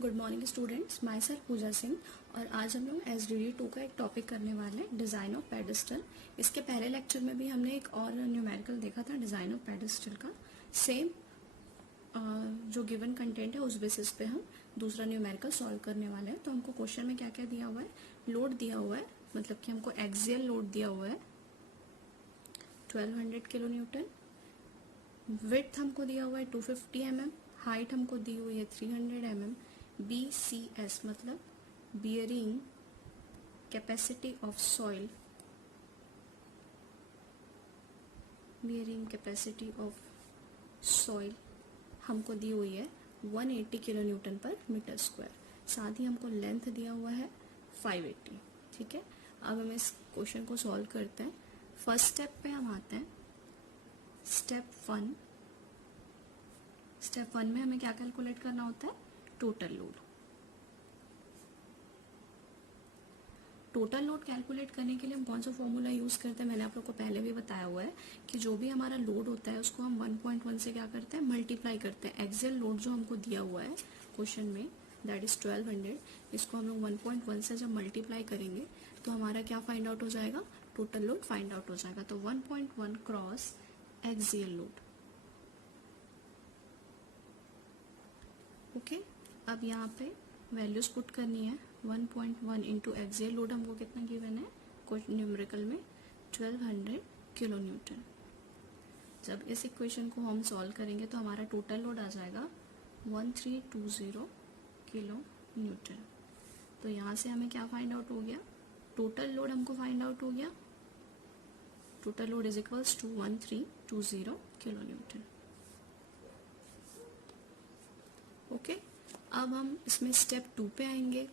Good morning students, myself Pooja Singh. और आज हम लोग SDD 2 का एक टॉपिक करने वाले हैं, डिज़ाइन ऑफ पेडेस्टल। इसके पहले लेक्चर में भी हमने एक और न्यूमेरिकल देखा था डिज़ाइन ऑफ पेडेस्टल का। सेम जो गिवन कंटेंट है उस बेसिस पे हम दूसरा न्यूमेरिकल सॉल्व करने वाले हैं। तो हमको क्वेश्चन में क्या क्या दिया हुआ है, लोड दिया हुआ है, मतलब कि हमको एक्सियल लोड दिया हुआ है 1200 किलो न्यूटन, विड्थ हमको दिया हुआ है 250 mm, हाइट हमको दी हुई है 300 mm, BCS मतलब bearing capacity of soil, bearing capacity of soil हमको दी हुई है 180 किलो न्यूटन पर मीटर स्क्वायर। साथ ही हमको लेंथ दिया हुआ है 580। ठीक है, अब हम इस क्वेश्चन को सॉल्व करते हैं। फर्स्ट स्टेप पे हम आते हैं, स्टेप वन में हमें क्या कैलकुलेट करना होता है, total load. Total load calculate करने के लिए हम कौन सा फॉर्मूला यूज करते हैं, मैंने आप लोग को पहले भी बताया हुआ है कि जो भी हमारा लोड होता है उसको हम 1.1 से क्या करते हैं, मल्टीप्लाई करते हैं। एक्सियल लोड जो हमको दिया हुआ है क्वेश्चन में, दैट इज 1200, इसको हम लोग 1.1 से जब मल्टीप्लाई करेंगे तो हमारा क्या फाइंड आउट हो जाएगा, टोटल लोड फाइंड आउट हो जाएगा। तो 1.1 क्रॉस एक्सियल लोड। ओके, अब यहाँ पे वैल्यूज पुट करनी है। 1.1 इंटू एक्सियल लोड हमको कितना गिवन है कुछ न्यूमेरिकल में, 1200 किलो न्यूटन। जब इस इक्वेशन को हम सॉल्व करेंगे तो हमारा टोटल लोड आ जाएगा 1320 किलो न्यूटन। तो यहाँ से हमें क्या फाइंड आउट हो गया, टोटल लोड हमको फाइंड आउट हो गया। Total load is equals to 1320 kilo newton. Okay, अब हम इसमें स्टेप 2 पे आएंगे।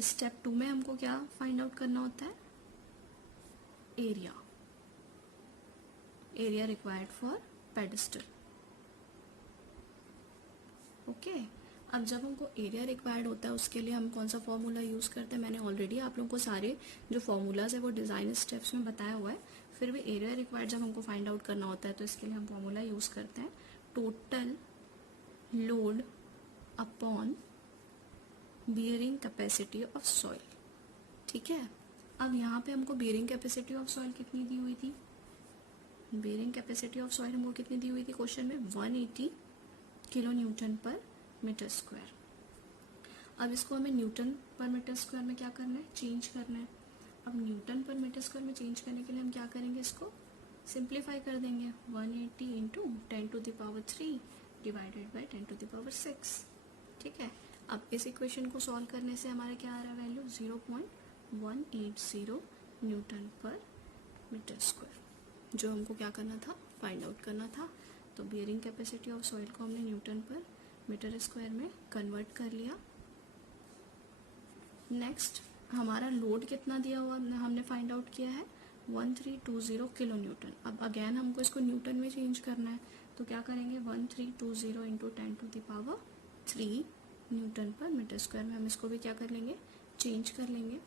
स्टेप 2 में हमको क्या फाइंड आउट करना होता है, area required for pedestal. Okay, अब जब हमको एरिया रिक्वायर्ड होता है उसके लिए हम कौन सा फॉर्मूला यूज करते हैं, मैंने ऑलरेडी आप लोगों को सारे जो फॉर्मूलाज है वो डिजाइन स्टेप्स में बताया हुआ है। फिर भी एरिया रिक्वायर्ड जब हमको फाइंड आउट करना होता है तो इसके लिए हम फॉर्मूला यूज करते हैं, total load upon bearing capacity of soil. ठीक है, अब यहाँ पे हमको बियरिंग कैपेसिटी ऑफ सॉइल कितनी दी हुई थी, बियरिंग कैपेसिटी ऑफ सॉइल हमको कितनी दी हुई थी क्वेश्चन में, 180 किलो न्यूटन पर मीटर स्क्वायर। अब इसको हमें न्यूटन पर मीटर स्क्वायर में क्या करना है, चेंज करना है। अब न्यूटन पर मीटर स्क्वायर में चेंज करने के लिए हम क्या करेंगे, इसको सिंप्लीफाई कर देंगे। 180 इंटू 10⁻³ डिवाइडेड बाई 10⁻⁶। ठीक है, अब इस इक्वेशन को सॉल्व करने से हमारा क्या आ रहा है वैल्यू, 0.180 न्यूटन पर मीटर स्क्वायर, जो हमको क्या करना था, फाइंड आउट करना था। तो बियरिंग कैपेसिटी ऑफ सॉइल को हमने न्यूटन पर मीटर स्क्वायर में कन्वर्ट कर लिया। नेक्स्ट हमारा लोड कितना दिया हुआ हमने फाइंड आउट किया है, 1320 किलो न्यूटन। अब अगेन हमको इसको न्यूटन में चेंज करना है, तो क्या करेंगे, 1320 इंटू 10⁻³ न्यूटन पर मीटर स्क्वायर में हम इसको भी क्या कर लेंगे, चेंज कर लेंगे।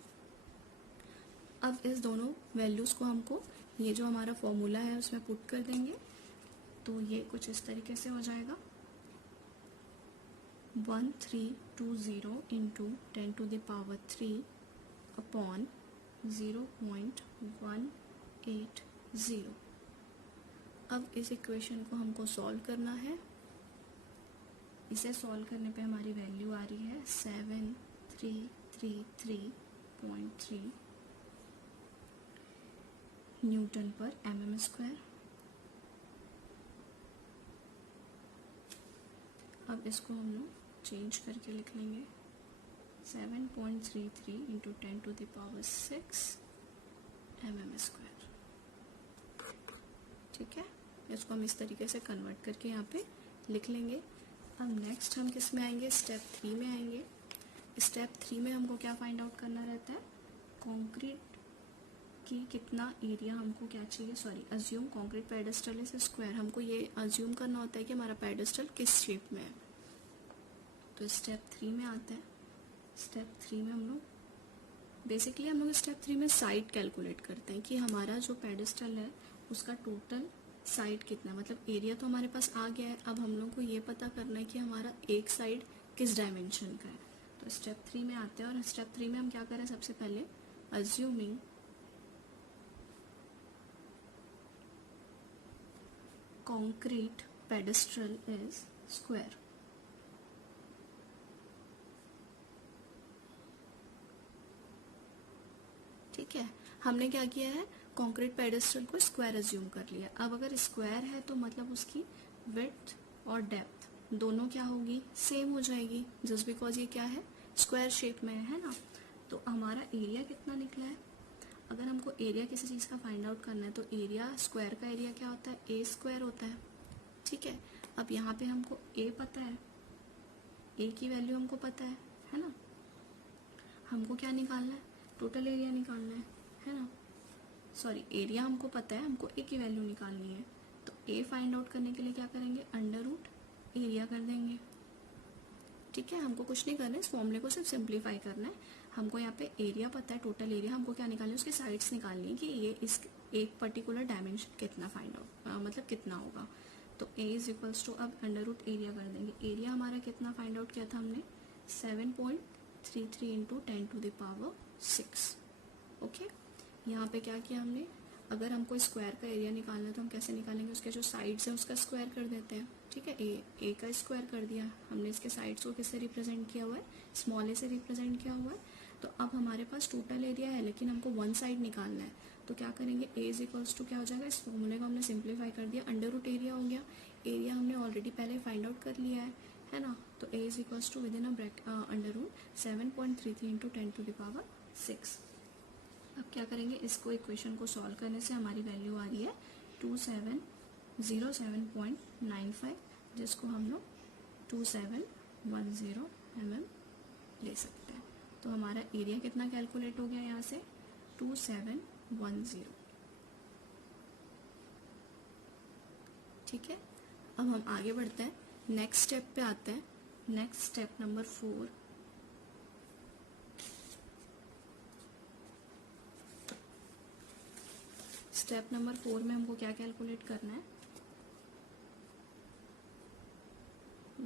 अब इस दोनों वैल्यूज को हमको ये जो हमारा फॉर्मूला है उसमें पुट कर देंगे, तो ये कुछ इस तरीके से हो जाएगा, 1320 इंटू 10⁻³ अपॉन 0.180। अब इस इक्वेशन को हमको सॉल्व करना है। इसे सॉल्व करने पे हमारी वैल्यू आ रही है 7333.3 न्यूटन पर mm स्क्वायर। अब इसको हम लोग चेंज करके लिख लेंगे, 7.33 इंटू 10⁻⁶ mm स्क्वायर। ठीक है, इसको हम इस तरीके से कन्वर्ट करके यहाँ पे लिख लेंगे। अब नेक्स्ट हम किस में आएंगे, स्टेप 3 में आएंगे। स्टेप 3 में हमको क्या फाइंड आउट करना रहता है, कंक्रीट की कितना एरिया हमको क्या चाहिए, assume concrete pedestal is square. हमको ये अज्यूम करना होता है कि हमारा पेडेस्टल किस शेप में है। तो स्टेप 3 में आते हैं। स्टेप 3 में हम लोग स्टेप 3 में साइड कैलकुलेट करते हैं कि हमारा जो पेडेस्टल है उसका टोटल साइड कितना है, मतलब एरिया तो हमारे पास आ गया है। अब हम लोग को ये पता करना है कि हमारा एक साइड किस डायमेंशन का है। तो स्टेप 3 में आते हैं और स्टेप 3 में हम क्या करें, सबसे पहले assuming concrete pedestal is square। ठीक है, हमने क्या किया है, कंक्रीट पेडेस्टल को स्क्वायर अज्यूम कर लिया। अब अगर स्क्वायर है तो मतलब उसकी विड्थ और डेप्थ दोनों क्या होगी, सेम हो जाएगी, जस्ट बिकॉज ये क्या है, स्क्वायर शेप में है ना। तो हमारा एरिया कितना निकला है, अगर हमको एरिया किसी चीज़ का फाइंड आउट करना है तो एरिया, स्क्वायर का एरिया क्या होता है, ए स्क्वायर होता है। ठीक है, अब यहाँ पे हमको ए पता है, ए की वैल्यू हमको पता है ना। हमको क्या निकालना है, टोटल एरिया निकालना है ना। सॉरी, एरिया हमको पता है, हमको ए की वैल्यू निकालनी है। तो ए फाइंड आउट करने के लिए क्या करेंगे, अंडर रूट एरिया कर देंगे। ठीक है, हमको कुछ नहीं करना है, इस फॉर्मूले को सिर्फ सिंप्लीफाई करना है। हमको यहाँ पे एरिया पता है, टोटल एरिया, हमको क्या निकालना है, उसके साइड्स निकालनी है कि ये इस एक पर्टिकुलर डायमेंशन कितना फाइंड आउट मतलब कितना होगा। तो ए इज इक्वल्स टू, अब अंडर रूट एरिया कर देंगे। एरिया हमारा कितना फाइंड आउट किया था हमने, 7.33 into 10 to the power 6। Okay, यहाँ पे क्या किया हमने, अगर हमको स्क्वायर का एरिया निकालना है तो हम कैसे निकालेंगे, उसके जो साइड्स हैं उसका स्क्वायर कर देते हैं। ठीक है, ए का स्क्वायर कर दिया हमने, इसके साइड्स को किससे रिप्रेजेंट किया हुआ है, स्मॉल ए से रिप्रेजेंट किया हुआ है। तो अब हमारे पास टोटल एरिया है लेकिन हमको वन साइड निकालना है, तो क्या करेंगे, ए इज इक्वल्स टू क्या हो जाएगा, इस फॉर्मूले को हमने सिंप्लीफाई कर दिया, अंडर रूट एरिया हो गया। एरिया हमने ऑलरेडी पहले फाइंड आउट कर लिया है ना। तो A is equals to within under root 7.33 into 10 to the power 6। अब क्या करेंगे, इसको इक्वेशन को सॉल्व करने से हमारी वैल्यू आ रही है 2707.95, जिसको हम लोग 2710 mm ले सकते हैं। तो हमारा एरिया कितना कैलकुलेट हो गया यहाँ से, 2710। ठीक है, अब हम आगे बढ़ते हैं, नेक्स्ट स्टेप पे आते हैं। Next step number 4, step number 4 में हमको क्या कैलकुलेट करना है,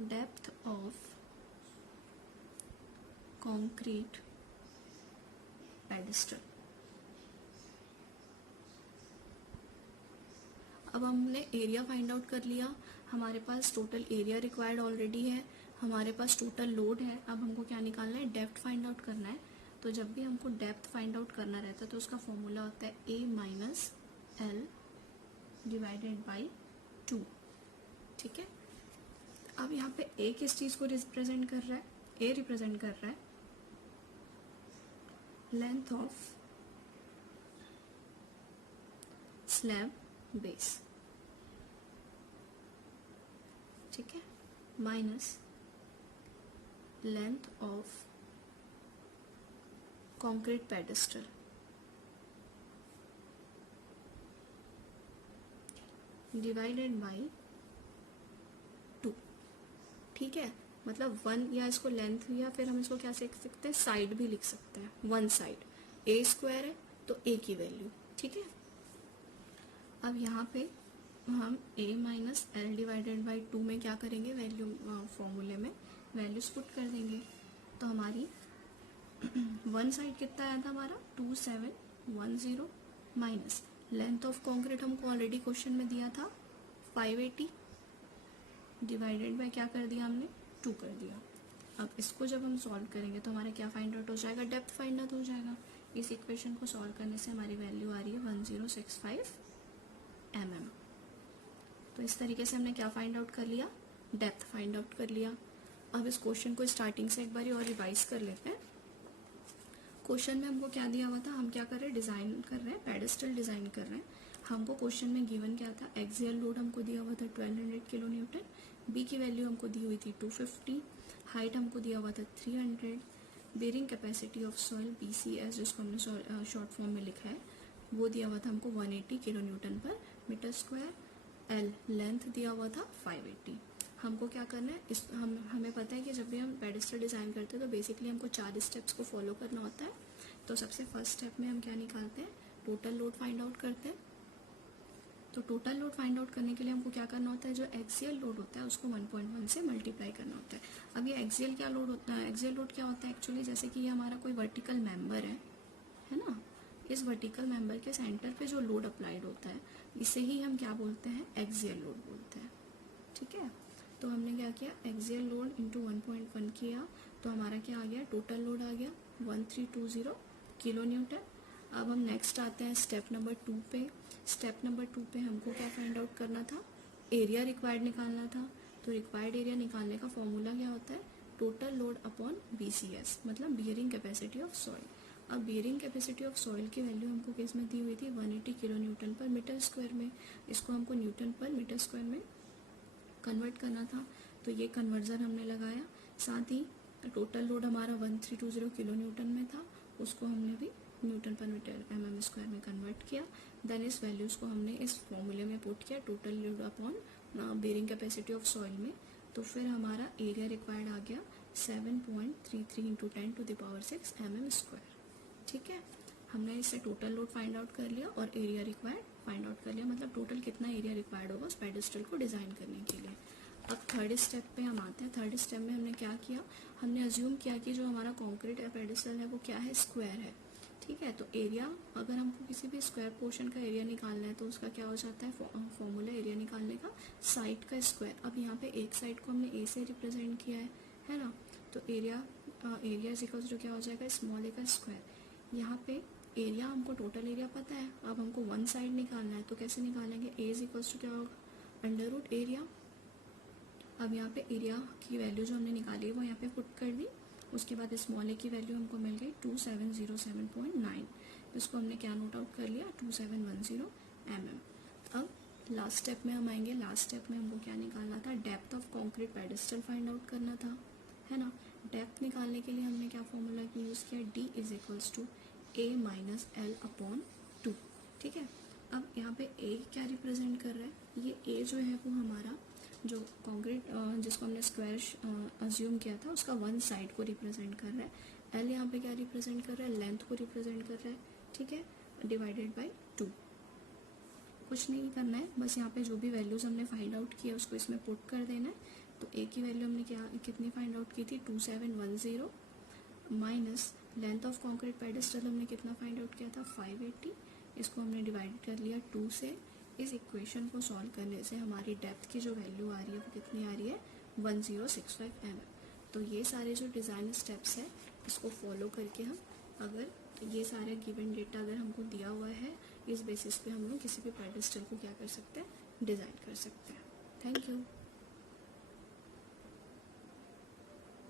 डेप्थ ऑफ कंक्रीट पेडेस्टल। अब हमने एरिया फाइंड आउट कर लिया, हमारे पास टोटल एरिया रिक्वायर्ड ऑलरेडी है, हमारे पास टोटल लोड है। अब हमको क्या निकालना है, डेप्थ फाइंड आउट करना है। तो जब भी हमको डेप्थ फाइंड आउट करना रहता है तो उसका फॉर्मूला होता है ए माइनस एल डिवाइडेड बाई 2। ठीक है, अब यहाँ पे ए किस चीज को रिप्रेजेंट कर रहा है, ए रिप्रेजेंट कर रहा है लेंथ ऑफ स्लैब बेस। ठीक है, minus length of concrete pedestal divided by 2। ठीक है, मतलब 1, या इसको लेंथ, या फिर हम इसको क्या लिख सकते हैं, साइड भी लिख सकते हैं, वन साइड। ए स्क्वायर है तो ए की वैल्यू। ठीक है, अब यहाँ पे हम a minus L divided by 2 में क्या करेंगे, वैल्यू फॉर्मूले में वैल्यूज पुट कर देंगे। तो हमारी वन साइड कितना आया था हमारा, 2710 माइनस लेंथ ऑफ कॉन्क्रीट हमको ऑलरेडी क्वेश्चन में दिया था 580 डिवाइडेड बाय क्या कर दिया हमने, 2 कर दिया। अब इसको जब हम सॉल्व करेंगे तो हमारा क्या फाइंड आउट हो जाएगा, डेप्थ फाइंड आउट हो जाएगा। इस इक्वेशन को सॉल्व करने से हमारी वैल्यू आ रही है 1065 mm। तो इस तरीके से हमने क्या फाइंड आउट कर लिया, डेप्थ फाइंड आउट कर लिया। अब इस क्वेश्चन को स्टार्टिंग से एक बार और रिवाइज कर लेते हैं। क्वेश्चन में हमको क्या दिया हुआ था, हम क्या कर रहे हैं, डिजाइन कर रहे हैं, पेडेस्टल डिजाइन कर रहे हैं। हमको क्वेश्चन में गिवन क्या था, एक्सियल लोड हमको दिया हुआ था 1200 किलो न्यूटन, बी की वैल्यू हमको दी हुई थी 250, हाइट हमको दिया हुआ था 300, bearing capacity of soil BCS जिसको हमने शॉर्ट फॉर्म में लिखा है वो दिया हुआ था हमको 180 किलो न्यूटन पर मीटर स्क्वायर, एल लेंथ दिया हुआ था 580। हमको क्या करना है, हमें पता है कि जब भी हम पेडेस्टल डिजाइन करते हैं तो बेसिकली हमको 4 स्टेप्स को फॉलो करना होता है। तो सबसे फर्स्ट स्टेप में हम क्या निकालते हैं, टोटल लोड फाइंड आउट करते हैं। तो टोटल लोड फाइंड आउट करने के लिए हमको क्या करना होता है, जो एक्सियल लोड होता है उसको 1.1 से मल्टीप्लाई करना होता है। अब ये एक्सियल क्या लोड होता है, एक्सियल लोड क्या होता है एक्चुअली, जैसे कि ये हमारा कोई वर्टिकल मेंबर है ना, इस वर्टिकल मेंबर के सेंटर पे जो लोड अप्लाइड होता है इसे ही हम क्या बोलते हैं, एक्सियल लोड बोलते हैं। ठीक है, तो हमने क्या किया, एक्सियल लोड इंटू 1.1 किया, तो हमारा क्या आ गया, टोटल लोड आ गया 1320 किलो न्यूटन। अब हम नेक्स्ट आते हैं स्टेप नंबर 2 पे। स्टेप नंबर 2 पे हमको क्या फाइंड आउट करना था, एरिया रिक्वायर्ड निकालना था। तो रिक्वायर्ड एरिया निकालने का फॉर्मूला क्या होता है, टोटल लोड अपॉन BCS, मतलब बियरिंग कैपेसिटी ऑफ सॉइल। अब बियरिंग कैपेसिटी ऑफ सॉइल की वैल्यू हमको किस में दी हुई थी, 180 किलो न्यूटन पर मीटर स्क्वायर में। इसको हमको न्यूटन पर मीटर स्क्वायर में कन्वर्ट करना था, तो ये कन्वर्जन हमने लगाया। साथ ही टोटल लोड हमारा 1320 किलो न्यूटन में था, उसको हमने भी न्यूटन पर मीटर mm स्क्वायर में कन्वर्ट किया। देन इस वैल्यूज को हमने इस फॉर्मूले में पुट किया, total load upon bearing capacity of soil में। तो फिर हमारा एरिया रिक्वायर्ड आ गया 7.33 इंटू 10⁶ mm स्क्वायर। ठीक है, हमने इससे टोटल लोड फाइंड आउट कर लिया और एरिया रिक्वायर्ड फाइंड आउट कर लिया, मतलब टोटल कितना एरिया रिक्वायर्ड होगा उस पेडेस्टल को डिजाइन करने के लिए। अब थर्ड स्टेप पे हम आते हैं। थर्ड स्टेप में हमने क्या किया, हमने अज्यूम किया कि जो हमारा कॉन्क्रीट या पेडेस्टल है वो क्या है, स्क्वायर है। ठीक है, तो एरिया, अगर हमको किसी भी स्क्वायर पोर्शन का एरिया निकालना है तो उसका क्या हो जाता है, फॉर्मूला एरिया निकालने का, साइड का स्क्वायर। अब यहाँ पे एक साइड को हमने ए से रिप्रेजेंट किया है ना, तो एरिया इज इक्वल्स टू क्या हो जाएगा, स्मॉल ए का स्क्वायर। यहाँ पे एरिया हमको टोटल एरिया पता है, अब हमको वन साइड निकालना है, तो कैसे निकालेंगे, ए इज इक्वल्स टू क्या होगा, अंडर रूट एरिया। अब यहाँ पे एरिया की वैल्यू जो हमने निकाली है वो यहाँ पे पुट कर दी। उसके बाद स्मॉल ए की वैल्यू हमको मिल गई 2707.9, इसको हमने क्या नोट आउट कर लिया, 2710 mm। अब लास्ट स्टेप में हम आएंगे। लास्ट स्टेप में हमको क्या निकालना था, depth of concrete pedestal find out करना था, है ना। डेप्थ निकालने के लिए हमने क्या फॉर्मूला यूज़ किया, D is equals to A minus L upon 2। ठीक है, अब यहाँ पे A क्या रिप्रेजेंट कर रहा है, ये A जो है वो हमारा जो कॉन्क्रीट जिसको हमने स्क्वायर अज्यूम किया था उसका वन साइड को रिप्रेजेंट कर रहा है। एल यहाँ पे क्या रिप्रेजेंट कर रहा है, लेंथ को रिप्रेजेंट कर रहा है। ठीक है, डिवाइडेड बाय 2। कुछ नहीं करना है, बस यहाँ पे जो भी वैल्यूज हमने फाइंड आउट किया उसको इसमें पुट कर देना है। तो ए की वैल्यू हमने कितनी फाइंड आउट की थी, 2710 minus length of concrete pedestal हमने कितना फाइंड आउट किया था, 580। इसको हमने डिवाइड कर लिया 2 से। इस इक्वेशन को सॉल्व करने से हमारी डेप्थ की जो वैल्यू आ रही है वो कितनी आ रही है, 1065 mm। तो ये सारे जो डिज़ाइन स्टेप्स है इसको फॉलो करके हम, अगर ये सारे गिवन डेटा अगर हमको दिया हुआ है, इस बेसिस पे हम लोग किसी भी पेडेस्टल को क्या कर सकते हैं, डिज़ाइन कर सकते हैं। Thank you.